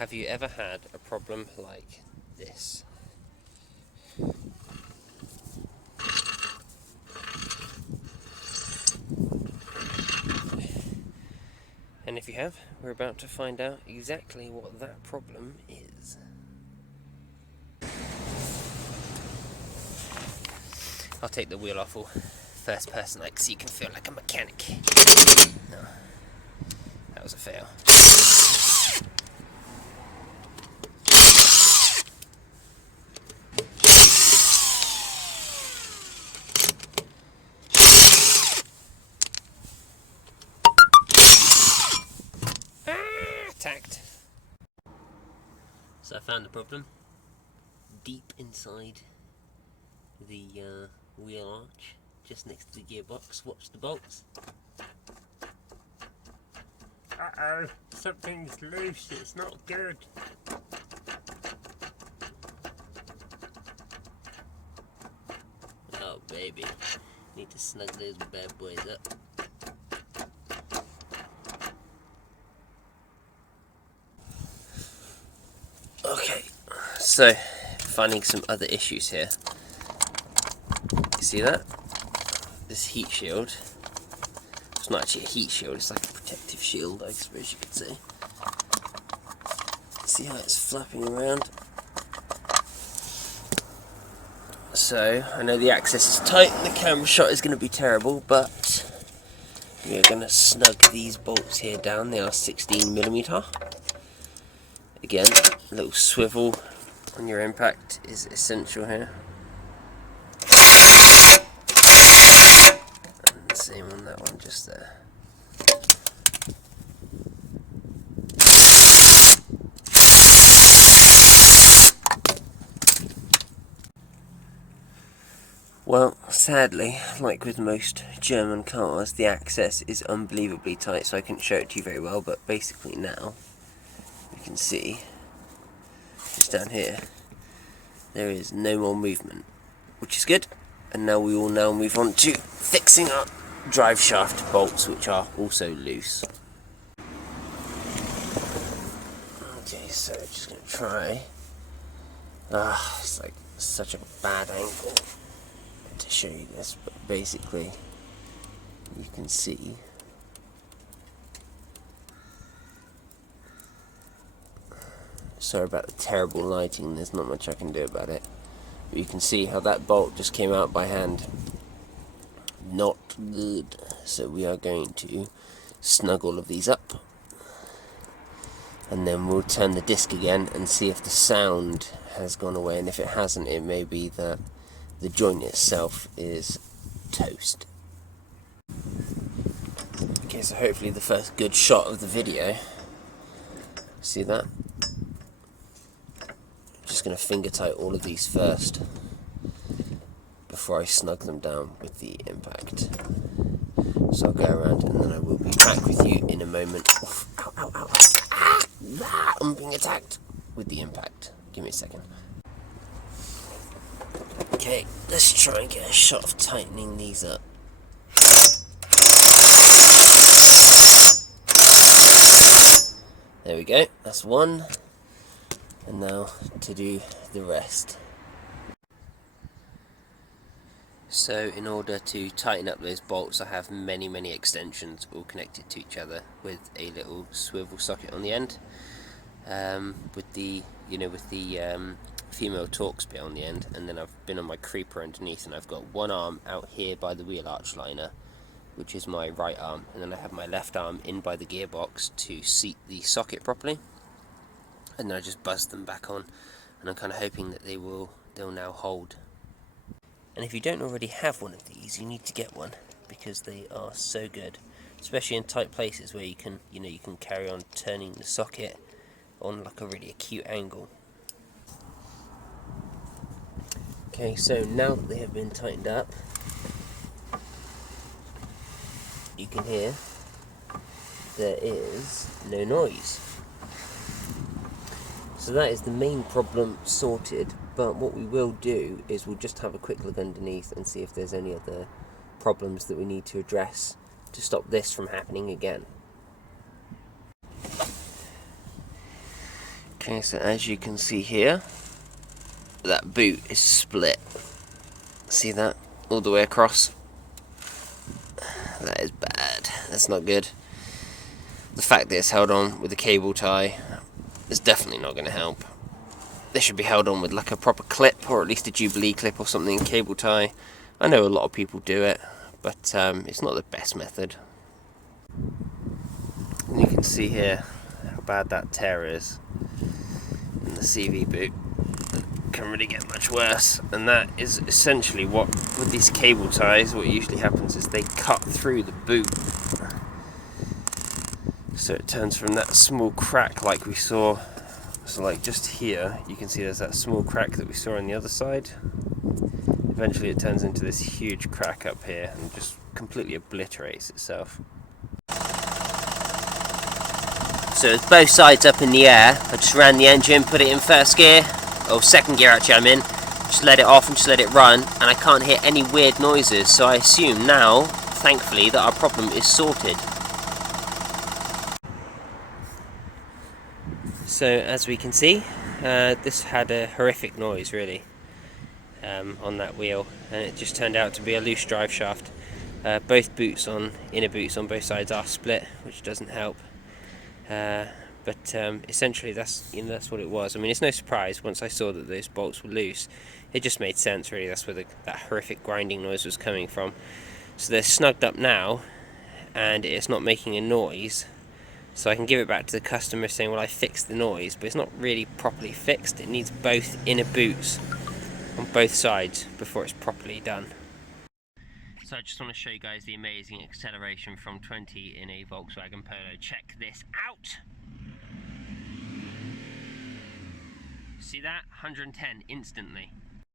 Have you ever had a problem like this? And if you have, we're about to find out exactly what that problem is. I'll take the wheel off all first person like so you can feel like a mechanic. No, that was a fail. Tacked. So I found the problem deep inside the wheel arch, just next to the gearbox. Watch the bolts. Uh-oh, something's loose, it's not good. Oh baby, need to snug those bad boys up. Okay, so finding some other issues here. You see that? This heat shield. It's not actually a heat shield, it's like a protective shield, I suppose you could say. See how it's flapping around? So, I know the access is tight and the camera shot is going to be terrible, but we are going to snug these bolts here down. They are 16mm. Again, a little swivel on your impact is essential here. And same on that one just there. Well, sadly, like with most German cars, the access is unbelievably tight, so I couldn't show it to you very well, but basically now, you can see, just down here, there is no more movement, which is good, and now we will now move on to fixing our drive shaft bolts, which are also loose. Okay, so just going to try, it's like such a bad angle to show you this, but basically you can see sorry about the terrible lighting, there's not much I can do about it, but you can see how that bolt just came out by hand. Not good. So we are going to snug all of these up, and then we'll turn the disc again and see if the sound has gone away, and if it hasn't, it may be that the joint itself is toast. Okay, so hopefully the first good shot of the video. See that? I'm just going to finger tight all of these first before I snug them down with the impact. So I'll go around and then I will be back with you in a moment. Oof, ow, ow, ow, ow. Ah, I'm being attacked with the impact. Give me a second. Okay, let's try and get a shot of tightening these up. There we go, that's one. And now to do the rest. So in order to tighten up those bolts, I have many extensions all connected to each other with a little swivel socket on the end. With the female Torx bit on the end, and then I've been on my creeper underneath, and I've got one arm out here by the wheel arch liner, which is my right arm, and then I have my left arm in by the gearbox to seat the socket properly, and then I just buzz them back on, and I'm kind of hoping that they'll now hold. And if you don't already have one of these, you need to get one, because they are so good, especially in tight places where you can carry on turning the socket on like a really acute angle. Okay, so now that they have been tightened up, you can hear there is no noise. So that is the main problem sorted, but what we will do is we'll just have a quick look underneath and see if there's any other problems that we need to address to stop this from happening again. Okay, so as you can see here, that boot is split. See that? All the way across. That is bad. That's not good. The fact that it's held on with a cable tie is definitely not going to help. This should be held on with like a proper clip, or at least a Jubilee clip or something, cable tie. I know a lot of people do it, but it's not the best method. And you can see here how bad that tear is in the CV boot. It can't really get much worse, and that is essentially what, with these cable ties, what usually happens is they cut through the boot. So it turns from that small crack like we saw, so like just here, you can see there's that small crack that we saw on the other side. Eventually it turns into this huge crack up here and just completely obliterates itself. So with both sides up in the air, I just ran the engine, put it in first gear, or second gear actually I'm in, just let it off and just let it run, and I can't hear any weird noises, so I assume now, thankfully, that our problem is sorted. So as we can see, this had a horrific noise really on that wheel, and it just turned out to be a loose drive shaft. Both boots inner boots on both sides are split, which doesn't help. But essentially that's what it was. I mean, it's no surprise once I saw that those bolts were loose. It just made sense really. That's where that horrific grinding noise was coming from. So they're snugged up now, and it's not making a noise. So I can give it back to the customer saying, well, I fixed the noise, but it's not really properly fixed. It needs both inner boots on both sides before it's properly done. So I just want to show you guys the amazing acceleration from 20 in a Volkswagen Polo. Check this out! See that? 110 instantly.